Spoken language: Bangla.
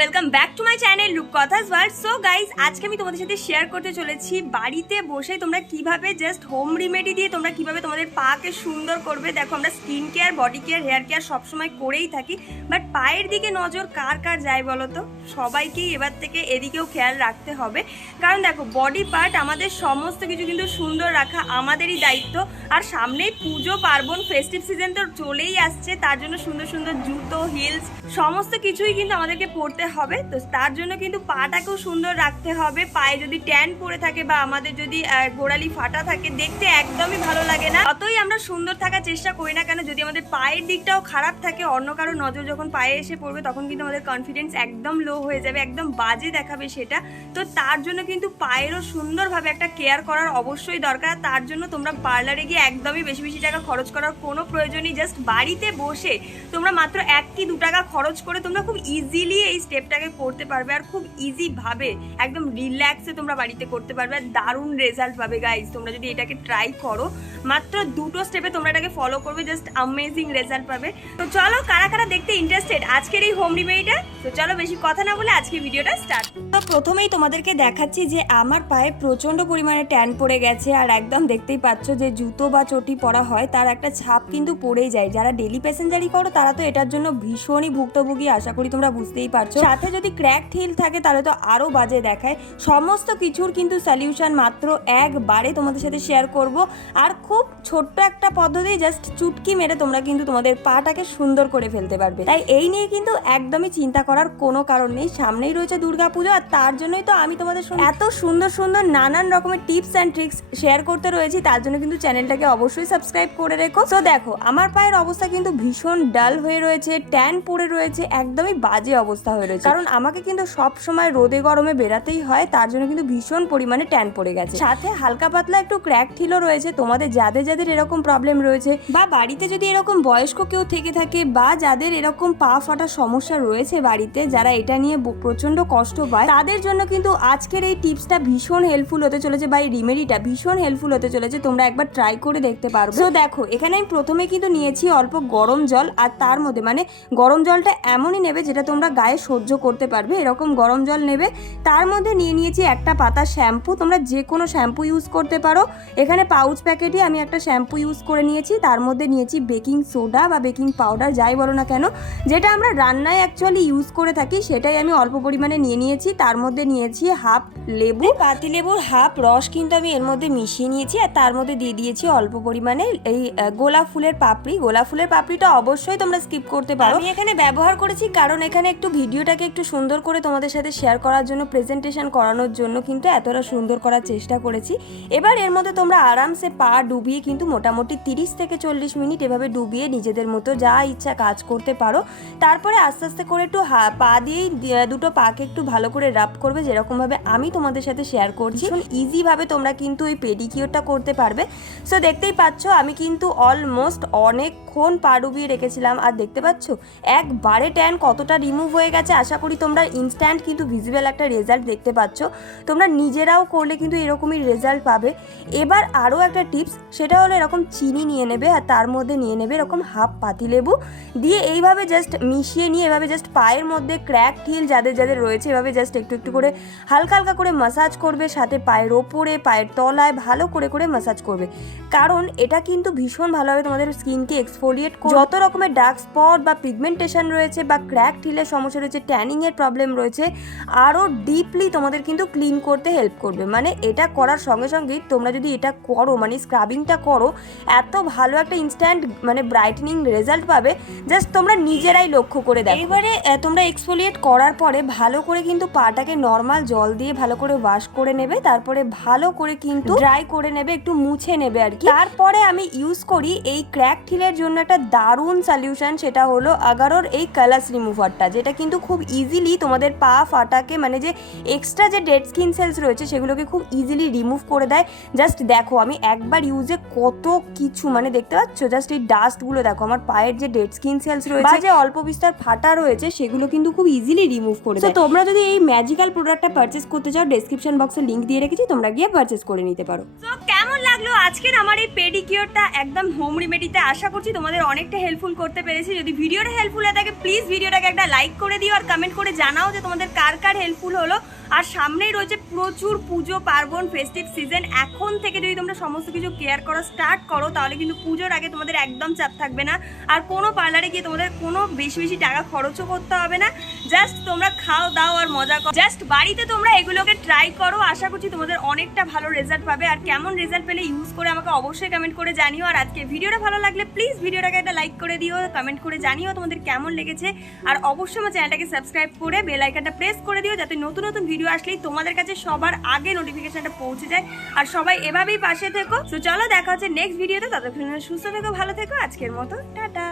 Welcome back to my channel Rupkatha's world so guys আজকে আমি তোমাদের সাথে শেয়ার করতে চলেছি। বাড়িতে বসে তোমরা কীভাবে জাস্ট হোম রেমেডি দিয়ে তোমরা কীভাবে তোমাদের পাকে সুন্দর করবে। দেখো, আমরা skin care body care hair care সবসময় করেই থাকি। বাট পায়ের দিকে নজর কার কার যায় বলো তো? সবাইকেই এবার থেকে এদিকেও খেয়াল রাখতে হবে। কারণ দেখো বডি পার্ট আমাদের সমস্ত কিছু কিন্তু সুন্দর রাখা আমাদেরই দায়িত্ব। আর সামনেই পুজো, পার্বণ ফেস্টিভ সিজন তো চলেই আসছে। তার জন্য সুন্দর সুন্দর জুতো হিলস সমস্ত কিছুই কিন্তু আমাদেরকে পরতে হবে, তো তার জন্য কিন্তু পাটাকেও সুন্দর রাখতে হবে। পায়ে যদি ট্যান পরে থাকে বা আমাদের যদি গোড়ালি ফাটা থাকে, দেখতে একদমই ভালো লাগে না। অতই আমরা সুন্দর থাকার চেষ্টা করি না কেন, যদি আমাদের পায়ের দিকটাও খারাপ থাকে, অন্য কারও নজর যখন পায়ে এসে পড়বে, তখন কিন্তু আমাদের কনফিডেন্স একদম লো হয়ে যাবে, একদম বাজে দেখাবে সেটা। তো তার জন্য কিন্তু পায়েরও সুন্দরভাবে একটা কেয়ার করার অবশ্যই দরকার। তার জন্য তোমরা পার্লারে গিয়ে একদমই বেশি বেশি টাকা খরচ করার কোনো প্রয়োজনই জাস্ট বাড়িতে বসে তোমরা মাত্র এক কি দু টাকা খরচ করে তোমরা খুব ইজিলি এই স্টেপটাকে করতে পারবে আর খুব ইজি ভাবে, একদম রিল্যাক্সে তোমরা বাড়িতে করতে পারবে আর দারুণ রেজাল্ট পাবে গাইজ তোমরা যদি এটাকে ট্রাই করো, মাত্র দুটো স্টেপে তোমরা এটাকে ফলো করবে জাস্ট আমেজিং রেজাল্ট পাবে। তো চলো কারা কারা দেখতে ইন্টারেস্টেড আজকের এই হোম রেমেডিটা তো চলো বেশি কথা না বলে আজকে ভিডিওটা স্টার্ট তো প্রথমেই তোমাদেরকে দেখাচ্ছি যে আমার পায়ে প্রচণ্ড পরিমাণে ট্যান পড়ে গেছে আর একদম দেখতেই পাচ্ছ যে জুতো বা চটি পরা হয়, তার একটা ছাপ কিন্তু পড়েই যায়। যারা ডেলি প্যাসেঞ্জারি করো, তারা তো এটার জন্য ভীষণই ভুক্তভোগী, আশা করি তোমরা বুঝতেই পারছ। সাথে যদি ক্র্যাক থিল থাকে, তাহলে তো আরও বাজে দেখায়। সমস্ত কিছুর কিন্তু সলিউশন মাত্র একবারে তোমাদের সাথে শেয়ার করব। আর খুব ছোট্ট একটা পদ্ধতি জাস্ট চুটকি মেরে তোমরা কিন্তু তোমাদের পাটাকে সুন্দর করে ফেলতে পারবে। তাই এই নিয়ে কিন্তু একদমই চিন্তা করার কোনো কারণ নেই। সামনেই রয়েছে দুর্গাপুজো, আর তার জন্যই তো আমি তোমাদের এত সুন্দর সুন্দর নানান রকমের টিপস অ্যান্ড ট্রিক্স শেয়ার করতে রয়েছি। তার জন্য কিন্তু চ্যানেলটাকে অবশ্যই সাবস্ক্রাইব করে রেখো। তো দেখো, আমার পায়ের অবস্থা কিন্তু ভীষণ ডাল হয়ে রয়েছে ট্যান পড়ে রয়েছে, একদমই বাজে অবস্থা হয়ে রয়েছে। কারণ আমাকে কিন্তু সব সময় রোদে গরমে বেরাতেই হয়, তার জন্য কিন্তু ভীষণ পরিমাণে ট্যান পড়ে গেছে। সাথে হালকা পাতলা একটু ক্র্যাক ঠিলও রয়েছে, তোমাদের যাদের যাদের এরকম প্রবলেম রয়েছে, বা বাড়িতে যদি এরকম বয়স্ক কেউ থেকে থাকে, বা যাদের এরকম পা ফাটার সমস্যা রয়েছে বাড়িতে, যারা এটা নিয়ে প্রচণ্ড কষ্ট পায়, তাদের জন্য কিন্তু আজকের এই টিপসটা ভীষণ হেল্পফুল হতে চলেছে, বা এই রিমেডিটা ভীষণ হেল্পফুল হতে চলেছে, তোমরা একবার ট্রাই করে দেখতে পারো তো দেখো, এখানে আমি প্রথমে কিন্তু নিয়েছি অল্প গরম জল, আর তার মধ্যে মানে গরম জলটা এমনই নেবে যেটা তোমরা গায়ে সহ্য করতে পারবে এরকম গরম জল নেবে। তার মধ্যে নিয়ে নিয়েছি একটা পাতা শ্যাম্পু তোমরা যে কোনো শ্যাম্পু ইউজ করতে পারো। এখানে পাউচ প্যাকেটে আমি একটা শ্যাম্পু ইউজ করে নিয়েছি। তার মধ্যে নিয়েছি বেকিং সোডা বা বেকিং পাউডার যাই বলো না কেন। যেটা আমরা রান্নায় অ্যাকচুয়ালি ইউজ করে থাকি সেটাই আমি অল্প পরিমাণে নিয়ে নিয়েছি। তার মধ্যে নিয়েছি হাফ লেবু। পাতি লেবুর হাফ রস কিন্তু আমি এর মধ্যে মিশিয়ে নিয়েছি আর তার মধ্যে দিয়ে দিয়েছি অল্প পরিমাণে এই গোলাপ ফুলের পাপড়ি। গোলাপ ফুলের পাপড়িটা অবশ্যই তোমরা স্কিপ করতে পারো। আমি এখানে ব্যবহার করেছি কারণ এখানে একটু ভিডিওটাকে একটু সুন্দর করে তোমাদের সাথে শেয়ার করার জন্য প্রেজেন্টেশন করানোর জন্য কিন্তু এতটা সুন্দর করার চেষ্টা করেছি। এবার এর মধ্যে তোমরা আরামসে পা ডুবিয়ে কিন্তু মোটামুটি তিরিশ থেকে চল্লিশ মিনিট এভাবে ডুবিয়ে নিজেদের মতো যা ইচ্ছা কাজ করতে পারো। তারপরে আস্তে আস্তে করে একটু পা দিয়েই দুটো পাকে একটু ভালো করে রাব করবে যেরকমভাবে আমি তোমাদের সাথে শেয়ার করছি। ইজিভাবে তোমরা কিন্তু ওই পেডিকিওরটা করতে পারবে। সো দেখতেই পাচ্ছ আমি কিন্তু অলমোস্ট অনেকক্ষণ পা ডুবিয়ে রেখেছিলাম। আর দেখতে পাচ্ছ একবারে ট্যান কতটা রিমুভ হয়ে গেছে আশা করি তোমরা ইনস্ট্যান্ট কিন্তু ভিজিবল একটা রেজাল্ট দেখতে পাচ্ছ। তোমরা নিজেরাও করলে কিন্তু এরকমই রেজাল্ট পাবে। এবার আরও একটা টিপস সেটা হলো এরকম চিনি নিয়ে নেবে আর তার মধ্যে নিয়ে নেবে এরকম হাফ পাতিলেবু দিয়ে এইভাবে জাস্ট মিশিয়ে নিয়ে এভাবে জাস্ট পায়ের মধ্যে ক্র্যাক ঠিল যাদের যাদের রয়েছে, এভাবে জাস্ট একটু একটু করে হালকা হালকা করে মাসাজ করবে, সাথে পায়ের ওপরে, পায়ের তলায় ভালো করে করে মাসাজ করবে। কারণ এটা কিন্তু ভীষণ ভালোভাবে তোমাদের স্কিনকে এক্সফোলিয়েট যত রকমের ডার্ক স্পট বা পিগমেন্টেশন রয়েছে বা ক্র্যাক ঠিলের সমস্যা রয়েছে ট্যানিং এর প্রবলেম রয়েছে আরও ডিপলি তোমাদের কিন্তু ক্লিন করতে হেল্প করবে। মানে এটা করার সঙ্গে সঙ্গেই তোমরা যদি এটা করো মানে স্ক্রাবিংটা করো এত ভালো একটা ইনস্ট্যান্ট মানে ব্রাইটেনিং রেজাল্ট পাবে জাস্ট তোমরা নিজেরাই লক্ষ্য করে দেখো। এবারে তোমরা এক্সফোলিয়েট করার পরে ভালো করে কিন্তু পাটাকে নর্মাল জল দিয়ে ভালো করে ওয়াশ করে নেবে তারপরে ভালো করে কিন্তু ড্রাই করে নেবে একটু মুছে নেবে আর কি। তারপরে আমি ইউজ করি এই ক্র্যাক ঠিলের জন্য একটা দারুণ সলিউশন সেটা হলো আগারোর এই কালাস রিমুভারটা যেটা কিন্তু খুব ইজিলি তোমাদের পা ফাটাকে মানে যে এক্সট্রা যে ডেড স্কিন সেলস রয়েছে সেগুলোকে খুব ইজিলি রিমুভ করে দেয়। জাস্ট দেখো আমি একবার ইউজে কত কিছু মানে দেখতে পাচ্ছ? জাস্ট এই ডাস্টগুলো দেখো আমার পায়ের যে ডেড স্কিন সেলস রয়েছে যে অল্প বিস্তর ফাটা রয়েছে সেগুলো কিন্তু খুব ইজিলি রিমুভ করে দেয়। তো তোমরা যদি এই ম্যাজিক্যাল প্রোডাক্টটা পারচেস করতে চাও ডেসক্রিপশন বক্সে লিংক দিয়ে রেখেছি তোমরা গিয়ে পারচেস করে নিতে পারো। লাগল। আজকের আমার এই পেডিকিওরটা একদম হোম রেমেডিতে আশা করছি তোমাদের অনেকটা হেল্পফুল করতে পেরেছি। যদি ভিডিওটা হেল্পফুল হয়ে থাকে প্লিজ ভিডিওটাকে একটা লাইক করে দিও আর কমেন্ট করে জানাও যে তোমাদের কার কার হেল্পফুল হলো। আর সামনেই রয়েছে প্রচুর পুজো, পার্বণ ফেস্টিভ সিজন এখন থেকে যদি তোমরা সমস্ত কিছু কেয়ার করা স্টার্ট করো, তাহলে কিন্তু পুজোর আগে তোমাদের একদম চাপ থাকবে না। আর কোনো পার্লারে গিয়ে তোমাদের কোনো বেশি বেশি টাকা খরচও করতে হবে না। জাস্ট তোমরা খাও, দাও আর মজা করো। জাস্ট বাড়িতে তোমরা এগুলোকে ট্রাই করো। আশা করছি তোমাদের অনেকটা ভালো রেজাল্ট পাবে। আর কেমন রেজাল্ট পেলে ইউজ করে আমাকে অবশ্যই কমেন্ট করে জানিও। আর আজকে ভিডিওটা ভালো লাগলে প্লিজ ভিডিওটাকে একটা লাইক করে দিও কমেন্ট করে জানিও তোমাদের কেমন লেগেছে। আর অবশ্যই আমার চ্যানেলটাকে সাবস্ক্রাইব করে বেল আইকনটা প্রেস করে দিও, যাতে নতুন নতুন ভিডিও আসলেই তোমাদের কাছে সবার আগে নোটিফিকেশনটা পৌঁছে যায়। আর সবাই এভাবেই পাশে থেকো। তো চলো দেখা হচ্ছে নেক্সট ভিডিওতে ততক্ষণ সুস্থ থেকো, ভালো থেকো। আজকের মতো, টাটা।